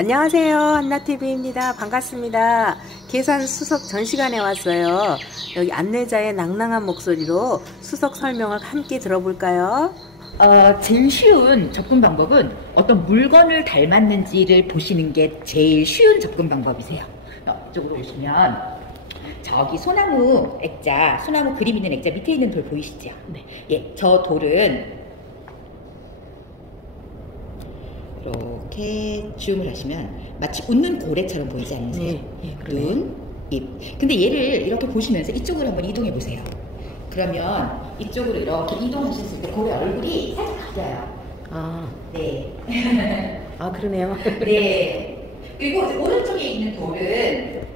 안녕하세요. 한나TV입니다. 반갑습니다. 계산 수석 전시관에 왔어요. 여기 안내자의 낭낭한 목소리로 수석 설명을 함께 들어볼까요? 제일 쉬운 접근 방법은 어떤 물건을 닮았는지를 보시는 게 제일 쉬운 접근 방법이세요. 이쪽으로 오시면 저기 소나무 액자, 소나무 그림 있는 액자 밑에 있는 돌 보이시죠? 네. 예, 저 돌은 이렇게 줌을 하시면 마치 웃는 고래처럼 보이지 않으세요? 네, 눈, 입. 근데 얘를 이렇게 보시면서 이쪽으로 한번 이동해 보세요. 그러면 이쪽으로 이렇게 이동하셨을 때 고래 얼굴이 살짝 가려요. 네. 그러네요. 네. 그리고 오른쪽에 있는 돌은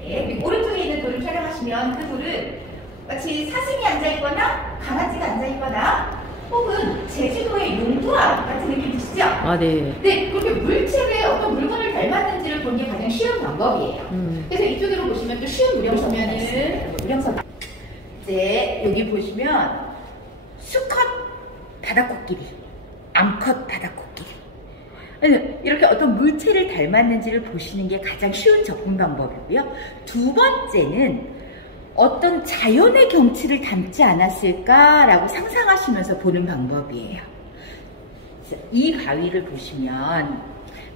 그리고 오른쪽에 있는 돌을 촬영하시면 그 돌은 마치 사슴이 앉아있거나 강아지가 앉아있거나 혹은 제주도의 용두암 같은 느낌 드시죠? 네. 네, 그렇게 물체에 어떤 물건을 닮았는지를 보는 게 가장 쉬운 방법이에요. 그래서 이쪽으로 보시면 또 쉬운 무령서면은 무령서 이제 여기 보시면 수컷 바다코끼리, 암컷 바다코끼리 이렇게 어떤 물체를 닮았는지를 보시는 게 가장 쉬운 접근 방법이고요. 두 번째는 어떤 자연의 경치를 담지 않았을까라고 상상하시면서 보는 방법이에요. 이 바위를 보시면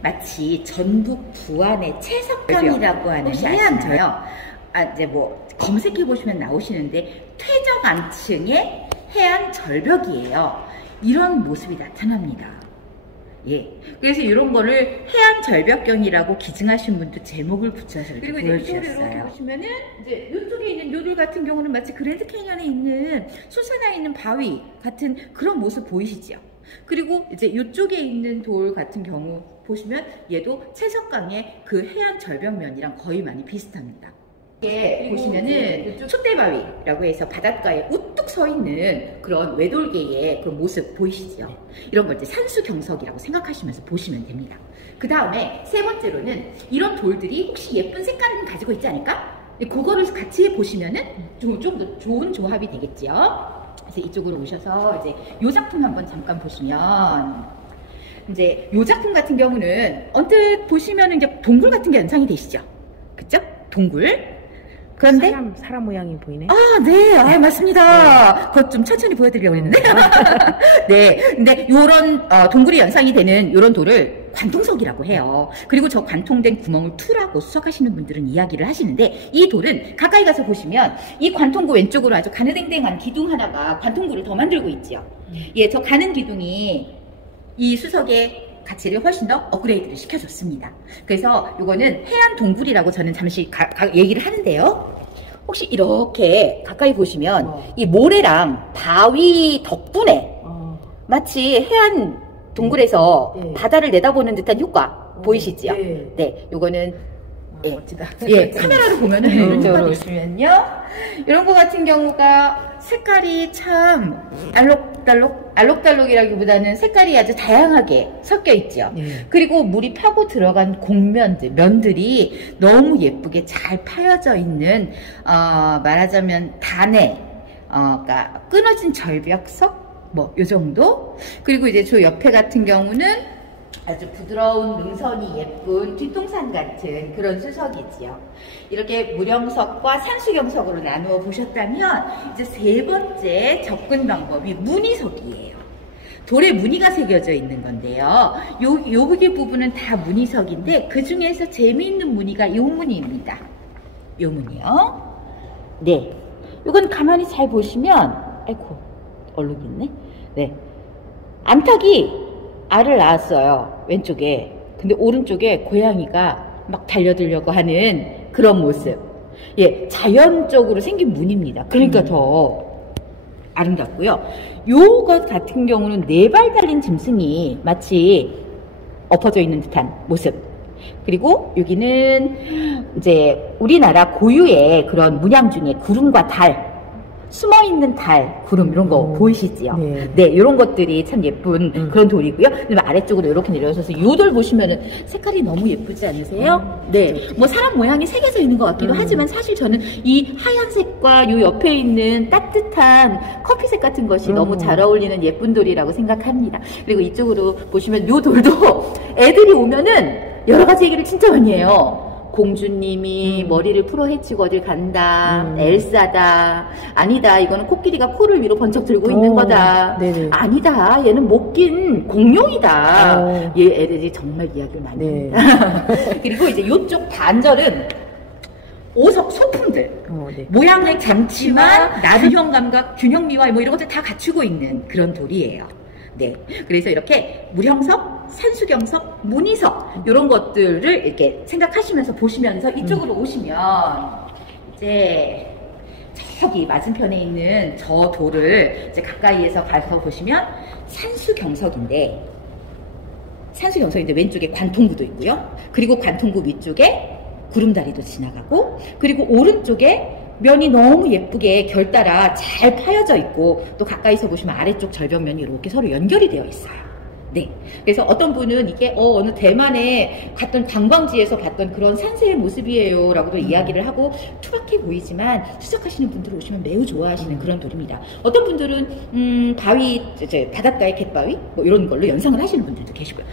마치 전북 부안의 채석강이라고 하는 해안저요. 이제 뭐 검색해 보시면 나오시는데 퇴적암층의 해안 절벽이에요. 이런 모습이 나타납니다. 예. 그래서 이런 거를 해안 절벽경이라고 기증하신 분도 제목을 붙여서 이렇게 보여주셨어요. 이렇게 보시면은 이제 이쪽에 있는 요돌 같은 경우는 마치 그랜드 캐년에 있는 솟아나 있는 바위 같은 그런 모습 보이시죠? 그리고 이제 이쪽에 있는 돌 같은 경우 보시면 얘도 채석강의 그 해안 절벽면이랑 거의 많이 비슷합니다. 이게 보시면은 촛대바위라고 해서 바닷가에 우뚝 서 있는 그런 외돌개의 그런 모습 보이시죠? 이런 걸 이제 산수경석이라고 생각하시면서 보시면 됩니다. 그 다음에 세 번째로는 이런 돌들이 혹시 예쁜 색깔을 가지고 있지 않을까? 그거를 같이 보시면은 좀 더 좋은 조합이 되겠죠? 그래서 이쪽으로 오셔서 이제 이 작품 한번 잠깐 보시면 이제 이 작품 같은 경우는 언뜻 보시면은 이제 동굴 같은 게 연상이 되시죠? 그쵸? 동굴. 그런데 사람 모양이 보이네. 네, 맞습니다. 그것 좀 천천히 보여드리려고 했는데. 네, 근데 요런 동굴이 연상이 되는 요런 돌을 관통석이라고 해요. 그리고 저 관통된 구멍을 투라고 수석하시는 분들은 이야기를 하시는데 이 돌은 가까이 가서 보시면 이 관통구 왼쪽으로 아주 가느댕댕한 기둥 하나가 관통구를 더 만들고 있죠. 예, 저 가는 기둥이 이 수석의 가치를 훨씬 더 업그레이드를 시켜줬습니다. 그래서 이거는 해안 동굴이라고 저는 잠시 얘기를 하는데요. 혹시 이렇게 가까이 보시면 이 모래랑 바위 덕분에 마치 해안 동굴에서 바다를 내다보는 듯한 효과 보이시죠? 네, 요거는 멋지다. 예, 카메라로 보면은 이런 효과가 있으면요. 이런 거 같은 경우가 색깔이 참 알록달록이라기보다는 색깔이 아주 다양하게 섞여 있죠. 그리고 물이 파고 들어간 면들이 너무 예쁘게 잘 파여져 있는 말하자면 단에 그러니까 끊어진 절벽석 뭐 요 정도. 그리고 이제 저 옆에 같은 경우는 아주 부드러운 능선이 예쁜 뒷동산 같은 그런 수석이지요. 이렇게 무령석과 산수경석으로 나누어 보셨다면 이제 세 번째 접근 방법이 무늬석이에요. 돌에 무늬가 새겨져 있는 건데요. 여기 부분은 다 무늬석인데 그 중에서 재미있는 무늬가 요 무늬입니다. 요 무늬요. 네. 이건 가만히 잘 보시면 아이고 얼룩이 있네. 네. 암탉이 알을 낳았어요. 왼쪽에. 근데 오른쪽에 고양이가 막 달려들려고 하는 그런 모습. 예, 자연적으로 생긴 무늬입니다. 그러니까 더 아름답고요. 요것 같은 경우는 4발 달린 짐승이 마치 엎어져 있는 듯한 모습. 그리고 여기는 이제 우리나라 고유의 그런 문양 중에 구름과 달, 숨어있는 달, 구름 이런 거 보이시지요? 네. 네, 이런 것들이 참 예쁜 그런 돌이고요. 그리고 아래쪽으로 이렇게 내려오셔서 이 돌 보시면은 색깔이 너무 예쁘지 않으세요? 네, 뭐 사람 모양이 새겨져 있는 것 같기도 하지만 사실 저는 이 하얀색과 요 옆에 있는 따뜻한 커피색 같은 것이 너무 잘 어울리는 예쁜 돌이라고 생각합니다. 그리고 이쪽으로 보시면 요 돌도 애들이 오면은 여러 가지 얘기를 진짜 많이 해요. 공주님이 머리를 풀어 헤치고 어딜 간다. 엘사다. 아니다. 이거는 코끼리가 코를 위로 번쩍 들고 있는 거다. 네네. 아니다. 얘는 못 낀 공룡이다. 얘 애들이 정말 이야기를 많이 합니다. 그리고 이제 이쪽 반절은 오석 소품들. 네. 모양은 작지만 나주형 감각, 균형미와 뭐 이런 것들 다 갖추고 있는 그런 돌이에요. 네. 그래서 이렇게 무형석, 산수경석, 문희석 이런 것들을 이렇게 생각하시면서 보시면서 이쪽으로 오시면 이제 저기 맞은편에 있는 저 돌을 이제 가까이에서 가서 보시면 산수경석인데 왼쪽에 관통구도 있고요. 그리고 관통구 위쪽에 구름다리도 지나가고 그리고 오른쪽에 면이 너무 예쁘게 결따라 잘 파여져 있고 또 가까이서 보시면 아래쪽 절벽면이 이렇게 서로 연결이 되어 있어요. 네. 그래서 어떤 분은 이게 어느 대만에 갔던 관광지에서 봤던 그런 산세의 모습이에요 라고도 이야기를 하고 투박해 보이지만 추적하시는 분들 오시면 매우 좋아하시는 그런 돌입니다. 어떤 분들은 바위, 이제 바닷가의 갯바위 뭐 이런 걸로 연상을 하시는 분들도 계시고요.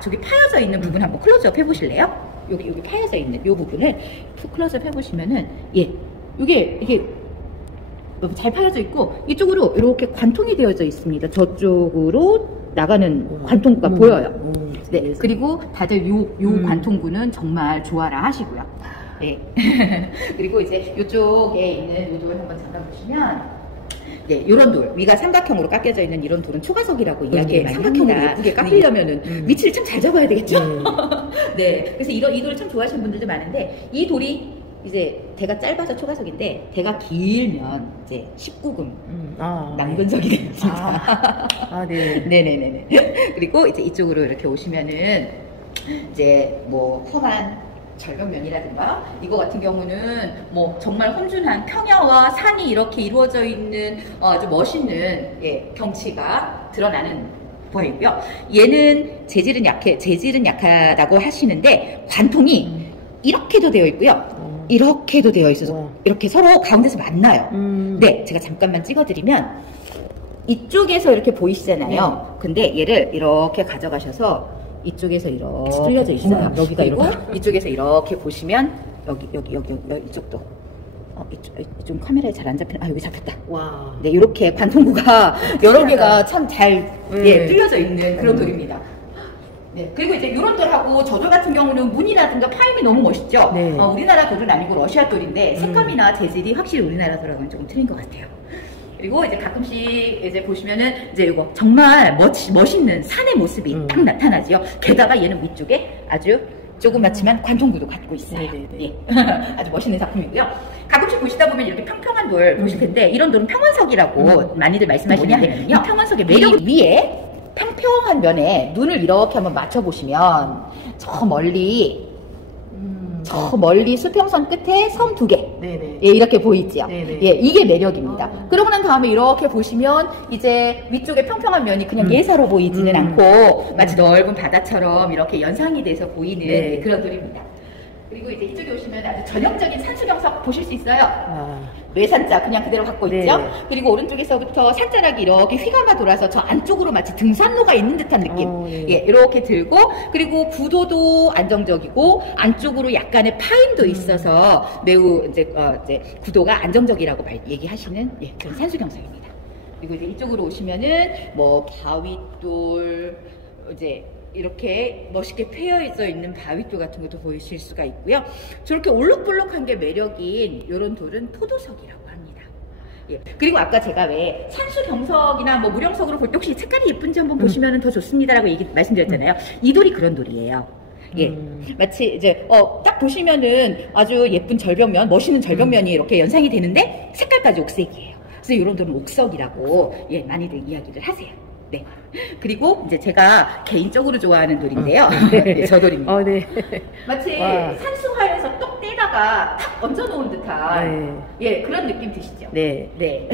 저기 파여져 있는 부분 한번 클로즈업 해보실래요? 여기 파여져 있는 이 부분을 클로즈업 해보시면은 이게 잘 파여져 있고 이쪽으로 이렇게 관통이 되어져 있습니다. 저쪽으로 나가는 관통구가 보여요. 네, 그리고 다들 요 관통구는 정말 좋아라 하시고요. 네. 그리고 이제 이쪽에 있는 요 돌 한번 잠깐 보시면 네, 요런 돌, 위가 삼각형으로 깎여져 있는 이런 돌은 초가석이라고 이야기해요. 삼각형으로 예쁘게 깎으려면은 위치를 참 잘 잡아야 되겠죠? 네, 그래서 이 돌을 참 좋아하시는 분들도 많은데 이 돌이 이제 대가 짧아서 초가석인데 대가 길면 이제 19금 남근석이 됩니다. 네. 네네네네. 그리고 이제 이쪽으로 이렇게 오시면은 이제 뭐 험한 절벽면이라든가 이거 같은 경우는 뭐 정말 험준한 평야와 산이 이렇게 이루어져 있는 아주 멋있는 경치가 드러나는 보이고요. 얘는 재질은 약하다고 하시는데 관통이 이렇게도 되어 있고요. 이렇게도 되어 있어서 이렇게 서로 가운데서 만나요. 네, 제가 잠깐만 찍어드리면 이쪽에서 이렇게 보이시잖아요. 근데 얘를 이렇게 가져가셔서 이쪽에서 이렇게 뚫려져 있어요. 여기가 그리고 이쪽에서 이렇게 보시면 여기 이쪽도 좀 카메라에 잘 안 잡히나? 여기 잡혔다. 와. 네, 이렇게 관통구가 여러 개가 참 잘 뚫려져 있는 그런 돌입니다. 네, 그리고 이제 이런 돌하고 저 돌 같은 경우는 무늬라든가 파임이 너무 멋있죠? 네. 우리나라 돌은 아니고 러시아 돌인데 색감이나 재질이 확실히 우리나라 돌하고는 조금 틀린 것 같아요. 그리고 이제 가끔씩 이제 보시면은 이제 이거 정말 멋있는 산의 모습이 딱 나타나지요. 게다가 얘는 위쪽에 아주 조그맣지만 관통구도 갖고 있어요. 예. 아주 멋있는 작품이고요. 가끔씩 보시다 보면 이렇게 평평한 돌 보실 텐데 이런 돌은 평원석이라고 많이들 말씀하시는데 이 평원석의 매력 위에 평평한 면에 눈을 이렇게 한번 맞춰보시면 저 멀리 수평선 끝에 섬 2개 이렇게 보이지요. 이게 매력입니다. 그러고 난 다음에 이렇게 보시면 이제 위쪽에 평평한 면이 그냥 예사로 보이지는 않고 마치 넓은 바다처럼 이렇게 연상이 돼서 보이는 그런 돌입니다. 그리고 이제 이쪽에 오시면 아주 전형적인 산수경석 보실 수 있어요. 외산자 그냥 그대로 갖고 있죠. 그리고 오른쪽에서부터 산자락이 이렇게 휘감아 돌아서 저 안쪽으로 마치 등산로가 있는 듯한 느낌. 이렇게 들고 그리고 구도도 안정적이고 안쪽으로 약간의 파임도 있어서 매우 이제 구도가 안정적이라고 얘기하시는 그런 산수경석입니다. 그리고 이제 이쪽으로 오시면은 뭐 바위돌 이제 이렇게 멋있게 패여져 있는 바위돌 같은 것도 보이실 수가 있고요. 저렇게 올록볼록한 게 매력인 이런 돌은 포도석이라고 합니다. 그리고 아까 제가 왜 산수경석이나 뭐 무령석으로 볼 때 혹시 색깔이 예쁜지 한번 보시면 더 좋습니다라고 말씀드렸잖아요. 이 돌이 그런 돌이에요. 마치 이제 딱 보시면은 아주 예쁜 절벽면, 멋있는 절벽면이 이렇게 연상이 되는데 색깔까지 옥색이에요. 그래서 이런 돌은 옥석이라고 많이들 이야기를 하세요. 네. 그리고 이제 제가 개인적으로 좋아하는 돌인데요. 저 돌입니다. 마치 산수화에서 똑 떼다 하나가 탁 얹어놓은 듯한 예 그런 느낌 드시죠? 네. 네.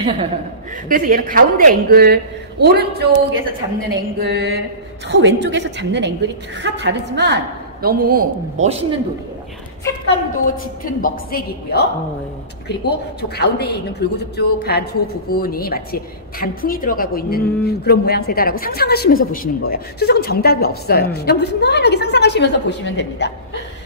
그래서 얘는 가운데 앵글, 오른쪽에서 잡는 앵글, 저 왼쪽에서 잡는 앵글이 다 다르지만 너무 멋있는 돌이에요. 색감도 짙은 먹색이고요. 그리고 저 가운데에 있는 붉고죽죽한 저 부분이 마치 단풍이 들어가고 있는 그런 모양새다라고 상상하시면서 보시는 거예요. 수석은 정답이 없어요. 그냥 무슨 무한하게 상상하시면서 보시면 됩니다.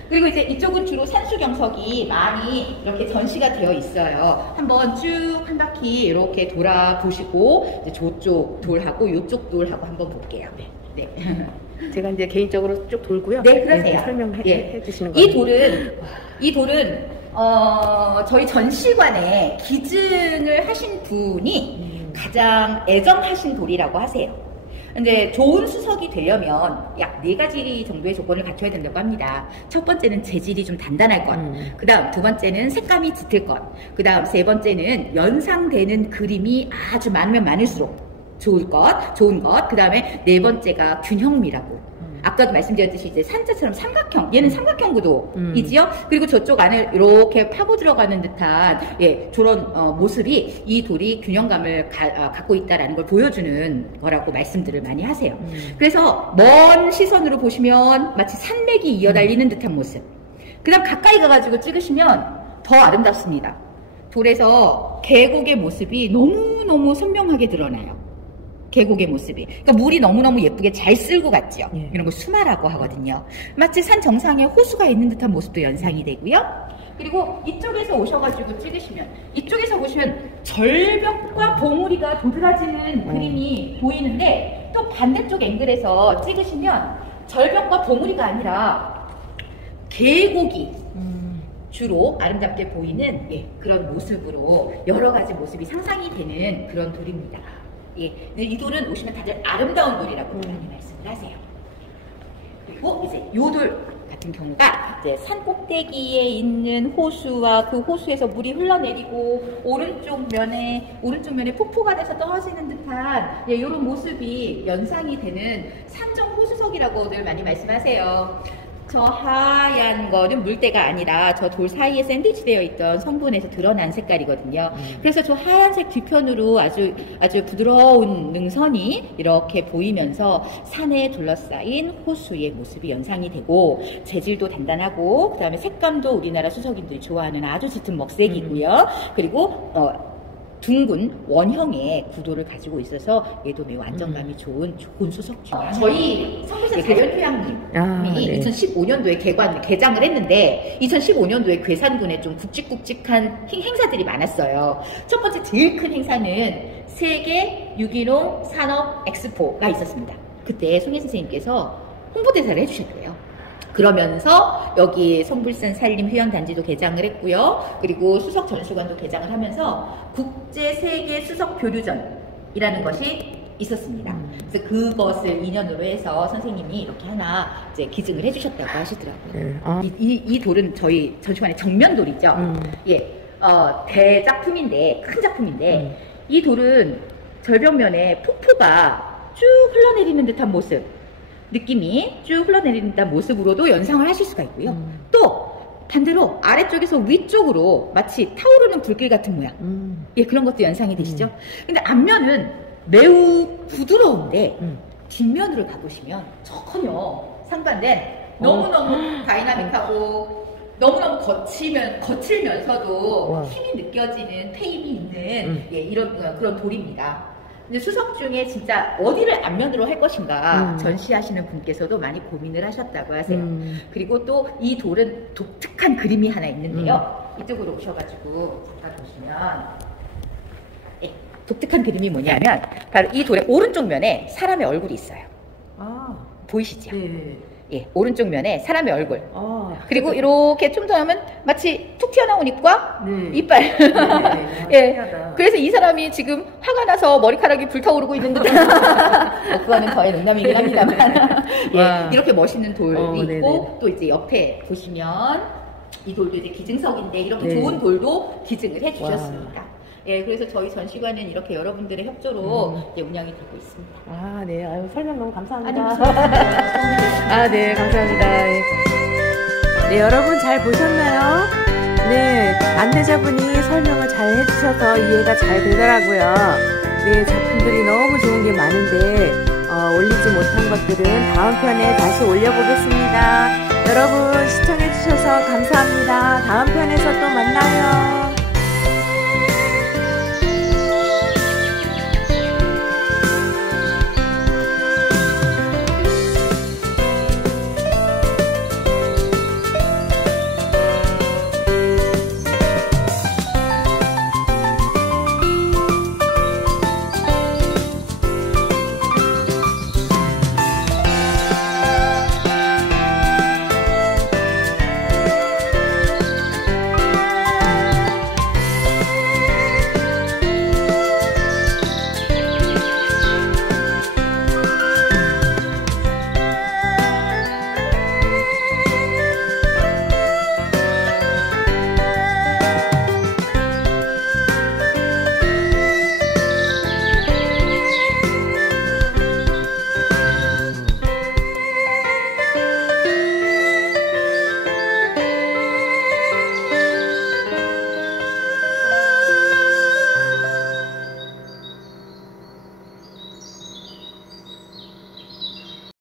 그리고 이제 이쪽은 주로 산수경석이 많이 이렇게 전시가 되어 있어요. 한번 쭉 한 바퀴 이렇게 돌아보시고 이제 저쪽 돌하고 이쪽 돌하고 한번 볼게요. 네. 제가 이제 개인적으로 쭉 돌고요. 네, 그러세요. 네, 설명해 주시는 거예요. 이 돌은 저희 전시관에 기증을 하신 분이 가장 애정하신 돌이라고 하세요. 근데 좋은 수석이 되려면 약 4가지 정도의 조건을 갖춰야 된다고 합니다. 첫 번째는 재질이 좀 단단할 것, 그 다음 두 번째는 색감이 짙을 것, 그 다음 세 번째는 연상되는 그림이 아주 많으면 많을수록 좋은 것, 그 다음에 네 번째가 균형미라고. 아까도 말씀드렸듯이 이제 산자처럼 삼각형, 얘는 삼각형 구도이지요. 그리고 저쪽 안을 이렇게 파고 들어가는 듯한 저런 모습이 이 돌이 균형감을 갖고 있다라는 걸 보여주는 거라고 말씀들을 많이 하세요. 그래서 먼 시선으로 보시면 마치 산맥이 이어달리는 듯한 모습. 그 다음 가까이 가가지고 찍으시면 더 아름답습니다. 돌에서 계곡의 모습이 너무너무 선명하게 드러나요. 계곡의 모습이. 그러니까 물이 너무너무 예쁘게 잘 쓸고 갔죠. 이런 걸 수마라고 하거든요. 마치 산 정상에 호수가 있는 듯한 모습도 연상이 되고요. 그리고 이쪽에서 오셔가지고 찍으시면, 이쪽에서 보시면 절벽과 봉우리가 도드라지는 그림이 보이는데, 또 반대쪽 앵글에서 찍으시면 절벽과 봉우리가 아니라 계곡이 주로 아름답게 보이는 그런 모습으로 여러 가지 모습이 상상이 되는 그런 돌입니다. 이 돌은 오시면 다들 아름다운 돌이라고 많이 말씀을 하세요. 그리고 이제 요 돌 같은 경우가 이제 산 꼭대기에 있는 호수와 그 호수에서 물이 흘러내리고 오른쪽 면에 폭포가 돼서 떨어지는 듯한 이런 모습이 연상이 되는 산정 호수석이라고들 많이 말씀하세요. 저 하얀 거는 물때가 아니라 저 돌 사이에 샌드위치 되어 있던 성분에서 드러난 색깔이거든요. 그래서 저 하얀색 뒤편으로 아주 부드러운 능선이 이렇게 보이면서 산에 둘러싸인 호수의 모습이 연상이 되고, 재질도 단단하고, 그 다음에 색감도 우리나라 수석인들이 좋아하는 아주 짙은 먹색이고요. 그리고 둥근 원형의 구도를 가지고 있어서 얘도 매우 안정감이 좋은 수석 중 하나. 저희 성불산 자연휴양림이 2015년도에 개장을 했는데 2015년도에 괴산군에 좀 굵직굵직한 행사들이 많았어요. 첫 번째 제일 큰 행사는 세계 유기농 산업 엑스포가 있었습니다. 그때 손예 선생님께서 홍보대사를 해주셨대요. 그러면서 여기 성불산 산림휴양단지도 개장을 했고요. 그리고 수석 전시관도 개장을 하면서 국제 세계 수석 교류전이라는 것이 있었습니다. 그래서 그것을 인연으로 해서 선생님이 이렇게 하나 이제 기증을 해주셨다고 하시더라고요. 이 돌은 저희 전시관의 정면돌이죠. 대작품인데, 큰 작품인데, 이 돌은 절벽면에 폭포가 쭉 흘러내리는 듯한 모습, 느낌이 쭉 흘러내리는 듯한 모습으로도 연상을 하실 수가 있고요. 또 반대로 아래쪽에서 위쪽으로 마치 타오르는 불길 같은 모양, 그런 것도 연상이 되시죠? 근데 앞면은 매우 부드러운데 뒷면으로 가보시면 전혀 상반된 너무너무 다이나믹하고 너무너무 거칠면서도 힘이 느껴지는 페임이 있는 이런 그런 돌입니다. 근데 수석 중에 진짜 어디를 앞면으로 할 것인가 전시하시는 분께서도 많이 고민을 하셨다고 하세요. 그리고 또 이 돌은 독특한 그림이 하나 있는데요. 이쪽으로 오셔가지고 잠깐 보시면 독특한 그림이 뭐냐면 바로 이 돌의 오른쪽 면에 사람의 얼굴이 있어요. 보이시죠? 네. 오른쪽 면에 사람의 얼굴. 그리고 이렇게 좀 더 하면 마치 툭 튀어나온 입과 이빨. 그래서 이 사람이 지금 화가 나서 머리카락이 불타오르고 있는 듯한 그거는 저의 농담이긴 합니다만 이렇게 멋있는 돌이 있고, 또 이제 옆에 보시면 이 돌도 이제 기증석인데 이렇게 좋은 돌도 기증을 해주셨습니다. 그래서 저희 전시관은 이렇게 여러분들의 협조로 이제 운영이 되고 있습니다. 네. 설명 너무 감사합니다. 감사합니다. 네, 감사합니다. 네, 여러분 잘 보셨나요? 네, 안내자분이 설명을 잘 해주셔서 이해가 잘 되더라고요. 네, 작품들이 너무 좋은 게 많은데 올리지 못한 것들은 다음 편에 다시 올려보겠습니다. 여러분 시청해주셔서 감사합니다. 다음 편에서 또